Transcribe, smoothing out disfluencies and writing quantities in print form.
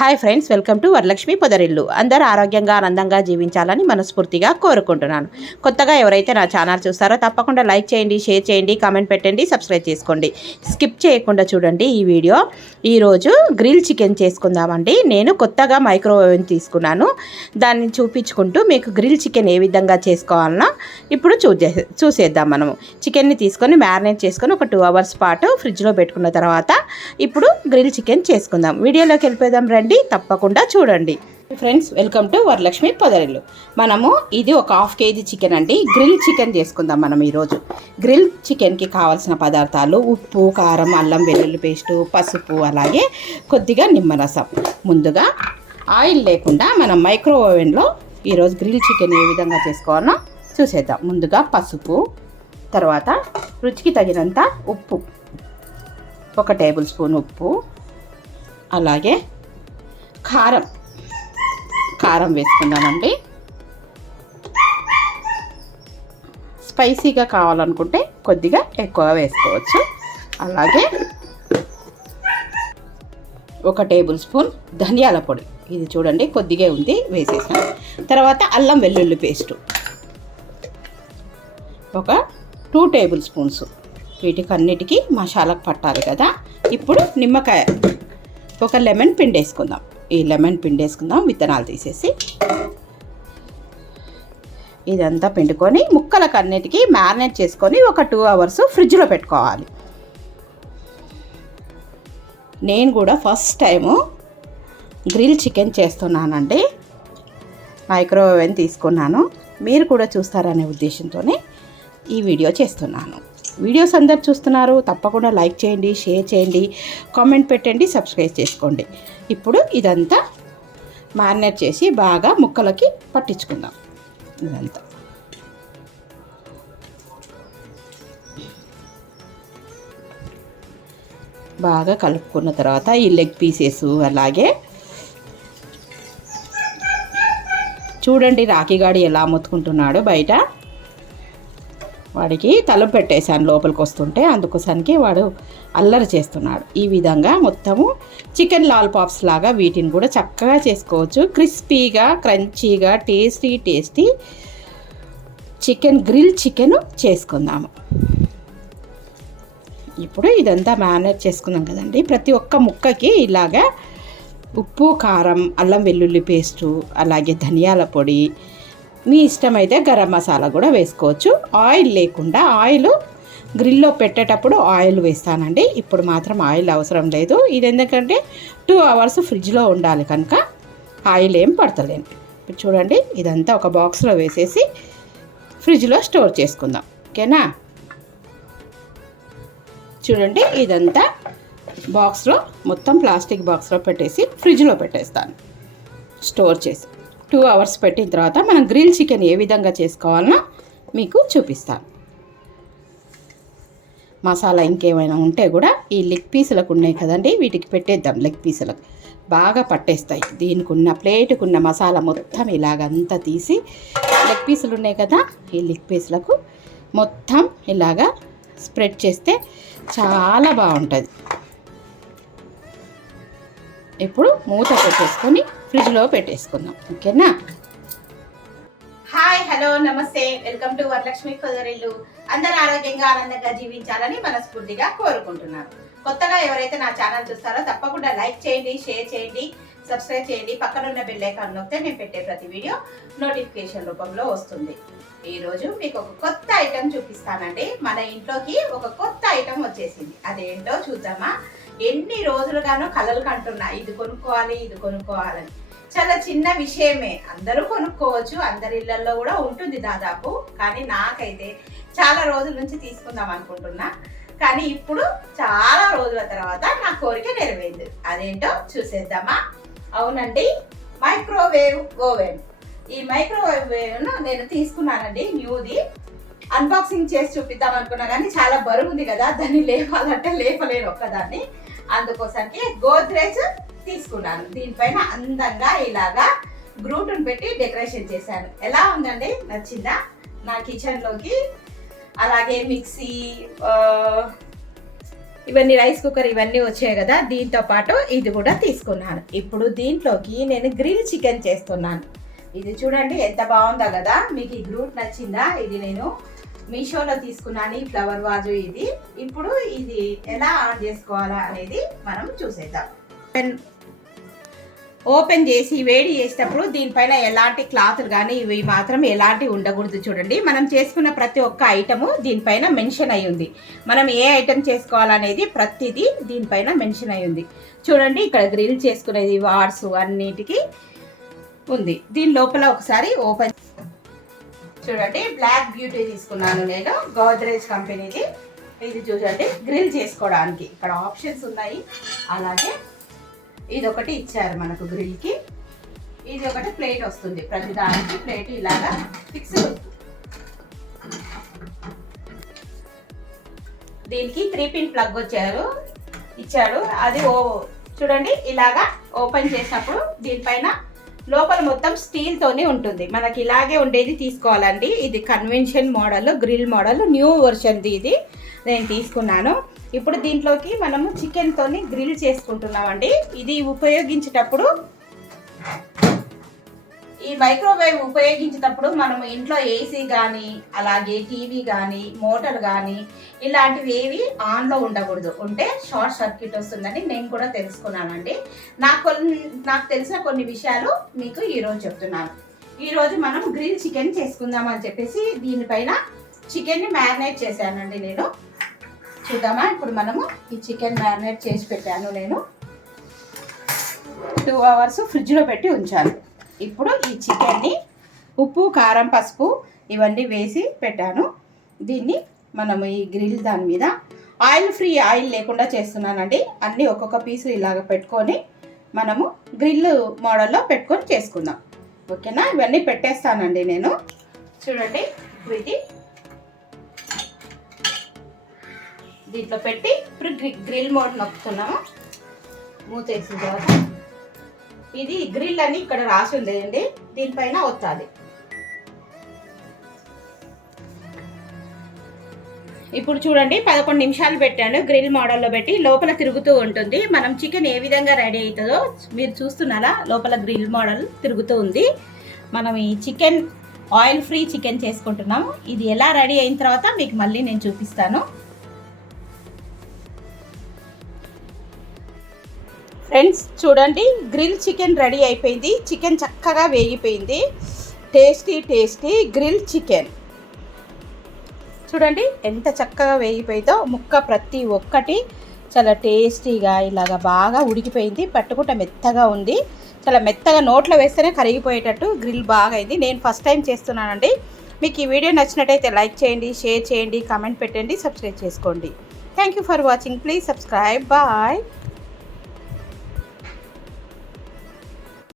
Hi friends, welcome to Varalakshmi Podarillu. అందరూ ఆరోగ్యంగా ఆనందంగా జీవించాలని మనస్ఫూర్తిగా కోరుకుంటున్నాను. కొత్తగా ఎవరైతే నా ఛానల్ చూస్తారో తప్పకుండా లైక్ చేయండి, షేర్ చేయండి, కామెంట్ పెట్టండి, సబ్స్క్రైబ్ చేసుకోండి. స్కిప్ చేయకుండా చూడండి ఈ వీడియో. ఈరోజు గ్రిల్ చికెన్ చేసుకుందామండి. నేను కొత్తగా మైక్రోవేవ్ తీసుకున్నాను. దాన్ని చూపించుకుంటూ మీకు గ్రిల్ చికెన్ ఏ విధంగా చేసుకోవాలన్నా ఇప్పుడు చూసేద్దాం. మనము చికెన్ని తీసుకొని మ్యారినేట్ చేసుకొని ఒక 2 hours పాటు ఫ్రిడ్జ్లో పెట్టుకున్న తర్వాత ఇప్పుడు గ్రిల్ చికెన్ చేసుకుందాం. వీడియోలోకి వెళ్ళిపోదాం రండి, తప్పకుండా చూడండి. Friends, welcome to Varalakshmi Podarillu. మనము ఇది ఒక 1/2 kg చికెన్ అండి. గ్రిల్ చికెన్ చేసుకుందాం మనం ఈరోజు. గ్రిల్ చికెన్కి కావాల్సిన పదార్థాలు ఉప్పు, కారం, అల్లం వెల్లుల్లి పేస్టు, పసుపు, అలాగే కొద్దిగా నిమ్మరసం. ముందుగా ఆయిల్ లేకుండా మనం మైక్రోవేవ్లో ఈరోజు గ్రిల్ చికెన్ ఏ విధంగా చేసుకోవాలో చూసేద్దాం. ముందుగా పసుపు, తర్వాత రుచికి తగినంత ఉప్పు, 1 tablespoon ఉప్పు, అలాగే కారం వేసుకుందామండి. స్పైసీగా కావాలనుకుంటే కొద్దిగా ఎక్కువగా వేసుకోవచ్చు. అలాగే 1 tablespoon ధనియాల పొడి, ఇది చూడండి కొద్దిగా ఉంది, వేసేసాను. తర్వాత అల్లం వెల్లుల్లి పేస్టు ఒక 2 tablespoons. వీటికన్నిటికీ మసాలాకు పట్టాలి కదా. ఇప్పుడు నిమ్మకాయ, ఒక లెమన్ పిండేసుకుందాం. ఈ లెమన్ పిండేసుకుందాం, విత్తనాలు తీసేసి. ఇదంతా పిండుకొని ముక్కలకు అన్నిటికీ మ్యారినేట్ చేసుకొని ఒక 2 hours ఫ్రిడ్జ్లో పెట్టుకోవాలి. నేను కూడా ఫస్ట్ టైము గ్రిల్ చికెన్ చేస్తున్నానండి. మైక్రోవేవ్ తీసుకున్నాను. మీరు కూడా చూస్తారనే ఉద్దేశంతోనే ఈ వీడియో చేస్తున్నాను. వీడియోస్ అందరు చూస్తున్నారు, తప్పకుండా లైక్ చేయండి, షేర్ చేయండి, కామెంట్ పెట్టండి, సబ్స్క్రైబ్ చేసుకోండి. ఇప్పుడు ఇదంతా మ్యారినేట్ చేసి బాగా ముక్కలకి పట్టించుకుందాం. ఇదంతా బాగా కలుపుకున్న తర్వాత ఈ లెగ్ పీసెస్, అలాగే చూడండి రాఖీగాడి ఎలా మొత్తుకుంటున్నాడు బయట. వాడికి తలుపు పెట్టేశాను లోపలికి వస్తుంటే, అందుకోసానికి వాడు అల్లరి చేస్తున్నాడు. ఈ విధంగా మొత్తము చికెన్ లాలీపాప్స్ లాగా వీటిని కూడా చక్కగా చేసుకోవచ్చు. క్రిస్పీగా, క్రంచీగా, టేస్టీ చికెన్ గ్రిల్ చికెన్ చేసుకుందాము. ఇప్పుడు ఇదంతా మ్యారినేట్ చేసుకున్నాం కదండి. ప్రతి ఒక్క ముక్కకి ఇలాగా ఉప్పు, కారం, అల్లం వెల్లుల్లి పేస్టు, అలాగే ధనియాల పొడి, మీ ఇష్టమైతే గరం మసాలా కూడా వేసుకోవచ్చు. ఆయిల్ లేకుండా, ఆయిల్ గ్రిల్లో పెట్టేటప్పుడు ఆయిల్ వేస్తానండి. ఇప్పుడు మాత్రం ఆయిల్ అవసరం లేదు. ఇది ఎందుకంటే 2 hours ఫ్రిడ్జ్లో ఉండాలి కనుక ఆయిల్ ఏం పడతలేదు. ఇప్పుడు చూడండి, ఇదంతా ఒక బాక్స్లో వేసేసి ఫ్రిడ్జ్లో స్టోర్ చేసుకుందాం. ఓకేనా? చూడండి, ఇదంతా బాక్స్లో మొత్తం ప్లాస్టిక్ బాక్స్లో పెట్టేసి ఫ్రిడ్జ్లో పెట్టేస్తాను స్టోర్ చేసి. 2 hours పెట్టిన తర్వాత మనం గ్రిల్ చికెన్ ఏ విధంగా చేసుకోవాలనో మీకు చూపిస్తాను. మసాలా ఇంకేమైనా ఉంటే కూడా ఈ లెగ్ పీసులకు ఉన్నాయి కదండి, వీటికి పెట్టేద్దాం. లెగ్ పీసులకు బాగా పట్టేస్తాయి. దీనికి ఉన్న ప్లేటుకు ఉన్న మసాలా మొత్తం ఇలాగంతా తీసి, లెగ్ పీసులు ఉన్నాయి కదా, ఈ లెగ్ పీసులకు మొత్తం ఇలాగా స్ప్రెడ్ చేస్తే చాలా బాగుంటుంది. ఇప్పుడు మూత పెట్టేసుకొని ఫ్రిడ్జ్లో పెట్టేసుకుందాం. ఓకేనా? హాయ్, హలో, నమస్తే, వెల్కమ్ టు వరలక్ష్మి పొదరిల్లు. అందరూ ఆరోగ్యంగా ఆనందంగా జీవించాలని మనస్ఫూర్తిగా కోరుకుంటున్నాను. కొత్తగా ఎవరైతే నా ఛానల్ చూస్తారో తప్పకుండా లైక్ చేయండి, షేర్ చేయండి, సబ్స్క్రైబ్ చేయండి. పక్కనున్న బెల్ ఐకాన్ నొక్కితే నేను పెట్టే ప్రతి వీడియో నోటిఫికేషన్ రూపంలో వస్తుంది. ఈరోజు మీకు ఒక కొత్త ఐటెం చూపిస్తానండి. మన ఇంట్లోకి ఒక కొత్త ఐటెం వచ్చేసింది. అదేంటో చూద్దామా? ఎన్ని రోజులుగానో కలలు కంటున్నా, ఇది కొనుక్కోవాలని. చాలా చిన్న విషయమే, అందరూ కొనుక్కోవచ్చు, అందరి ఇళ్లలో కూడా ఉంటుంది దాదాపు. కానీ నాకైతే చాలా రోజుల నుంచి తీసుకుందాం అనుకుంటున్నా. కానీ ఇప్పుడు చాలా రోజుల తర్వాత నా కోరిక నెరవేరింది. అదేంటో చూసేద్దామా? అవునండి, మైక్రోవేవ్ ఓవెన్. ఈ మైక్రోవేవ్ను నేను తీసుకున్నానండి, న్యూది. అన్బాక్సింగ్ చేసి చూపిద్దాం అనుకున్నా కానీ చాలా బరువు ఉంది కదా, దాన్ని లేపాలంటే లేపలేను ఒక్కదాన్ని. అందుకోసానికి గోద్రేజ్ తీసుకున్నాను. దీనిపైన అందంగా ఇలాగా గ్రూటును పెట్టి డెకరేషన్ చేశాను. ఎలా ఉందండి? నచ్చిందా? నా కిచెన్లోకి అలాగే మిక్సీ, ఇవన్నీ రైస్ కుక్కర్ ఇవన్నీ వచ్చాయి కదా, దీంతో పాటు ఇది కూడా తీసుకున్నాను. ఇప్పుడు దీంట్లోకి నేను గ్రిల్ చికెన్ చేస్తున్నాను. ఇది చూడండి ఎంత బాగుందా కదా. మీకు ఈ గ్రూట్ నచ్చిందా? ఇది నేను మీషోలో తీసుకున్నాను ఈ ఫ్లవర్ వాజు. ఇది ఇప్పుడు ఇది ఎలా ఆన్ చేసుకోవాలా అనేది మనం చూసేద్దాం. ఓపెన్ చేసి వేడి చేసేటప్పుడు దీనిపైన ఎలాంటి క్లాతులు కానీ ఇవి మాత్రం ఎలాంటి ఉండకూడదు. చూడండి, మనం చేసుకున్న ప్రతి ఒక్క ఐటము దీనిపైన మెన్షన్ అయి ఉంది. మనం ఏ ఐటమ్ చేసుకోవాలనేది ప్రతిదీ దీనిపైన మెన్షన్ అయి ఉంది. చూడండి, ఇక్కడ గ్రిల్ చేసుకునేది వార్డ్స్ అన్నిటికీ ఉంది. దీని లోపల ఒకసారి ఓపెన్ చూడండి, బ్లాక్ బ్యూటీ తీసుకున్నాను నేను, గోద్రేజ్ కంపెనీది. ఇది చూడండి, గ్రిల్ చేసుకోవడానికి ఇక్కడ ఆప్షన్స్ ఉన్నాయి. అలాగే ఇది ఒకటి ఇచ్చారు మనకు గ్రిల్కి. ఇది ఒకటి ప్లేట్ వస్తుంది, ప్రతి దానికి ప్లేట్ ఇలాగా ఫిక్స్. దీనికి 3 పిన్ ప్లగ్ ఇచ్చాడు. అది చూడండి, ఇలాగా ఓపెన్ చేసినప్పుడు దీనిపైన లోపల మొత్తం స్టీల్ తోనే ఉంటుంది. మనకి ఇలాగే ఉండేది తీసుకోవాలండి. ఇది convention model, grill model, new వర్షన్ది ఇది నేను తీసుకున్నాను. ఇప్పుడు దీంట్లోకి మనము చికెన్ తోని గ్రిల్ చేసుకుంటున్నామండి. ఇది ఉపయోగించేటప్పుడు, ఈ మైక్రోవేవ్ ఉపయోగించేటప్పుడు మనము ఇంట్లో ఏసీ కానీ అలాగే టీవీ కానీ మోటార్ కానీ ఇలాంటివి ఏవి ఆన్లో ఉండకూడదు. ఉంటే షార్ట్ సర్క్యూట్ వస్తుందని నేను కూడా తెలుసుకున్నానండి. నాకు తెలిసిన కొన్ని విషయాలు మీకు ఈరోజు చెప్తున్నాను. ఈరోజు మనం గ్రిల్ చికెన్ చేసుకుందామని చెప్పేసి దీనిపైన చికెన్ని మ్యారినేట్ చేశానండి నేను. చూద్దామా? ఇప్పుడు మనము ఈ చికెన్ మ్యారినేట్ చేసి పెట్టాను నేను. 2 అవర్స్ ఫ్రిడ్జ్లో పెట్టి ఉంచాను. ఇప్పుడు ఈ చికెన్ని ఉప్పు, కారం, పసుపు ఇవన్నీ వేసి పెట్టాను. దీన్ని మనము ఈ గ్రిల్ దాని మీద ఆయిల్ లేకుండా చేస్తున్నానండి. అన్నీ ఒక్కొక్క పీసు ఇలాగ పెట్టుకొని మనము గ్రిల్ మోడల్లో పెట్టుకొని చేసుకుందాం. ఓకేనా? ఇవన్నీ పెట్టేస్తానండి నేను. చూడండి, ఇప్పుడు ఇది దీంట్లో పెట్టి ఇప్పుడు గ్రిల్ మోడ్ నొక్కుతున్నాము. మూతేసిన తర్వాత ఇది గ్రిల్ అని ఇక్కడ రాసి ఉందండి, దీనిపైన ఒత్తాలి. ఇప్పుడు చూడండి, 11 నిమిషాలు పెట్టాను గ్రిల్ మోడల్లో పెట్టి. లోపల తిరుగుతూ ఉంటుంది. మనం చికెన్ ఏ విధంగా రెడీ అవుతుందో మీరు చూస్తున్నారా, లోపల గ్రిల్ మోడల్ తిరుగుతూ ఉంది. మనం ఈ చికెన్ ఆయిల్ ఫ్రీ చికెన్ చేసుకుంటున్నాము. ఇది ఎలా రెడీ అయిన తర్వాత మీకు మళ్ళీ నేను చూపిస్తాను. ఫ్రెండ్స్ చూడండి, గ్రిల్ చికెన్ రెడీ అయిపోయింది. చికెన్ చక్కగా వేగిపోయింది. టేస్టీ గ్రిల్ చికెన్ చూడండి ఎంత చక్కగా వేగిపోయిందో. ముక్క ప్రతి ఒక్కటి చాలా టేస్టీగా ఇలాగా బాగా ఉడికిపోయింది. పట్టుకుంటే మెత్తగా ఉంది. చాలా మెత్తగా నోట్లో వేస్తేనే కరిగిపోయేటట్టు గ్రిల్ బాగా అయింది. నేను ఫస్ట్ టైం చేస్తున్నానండి. మీకు ఈ వీడియో నచ్చినట్టయితే లైక్ చేయండి, షేర్ చేయండి, కామెంట్ పెట్టండి, సబ్స్క్రైబ్ చేసుకోండి. Thank you for watching. Please subscribe. Bye.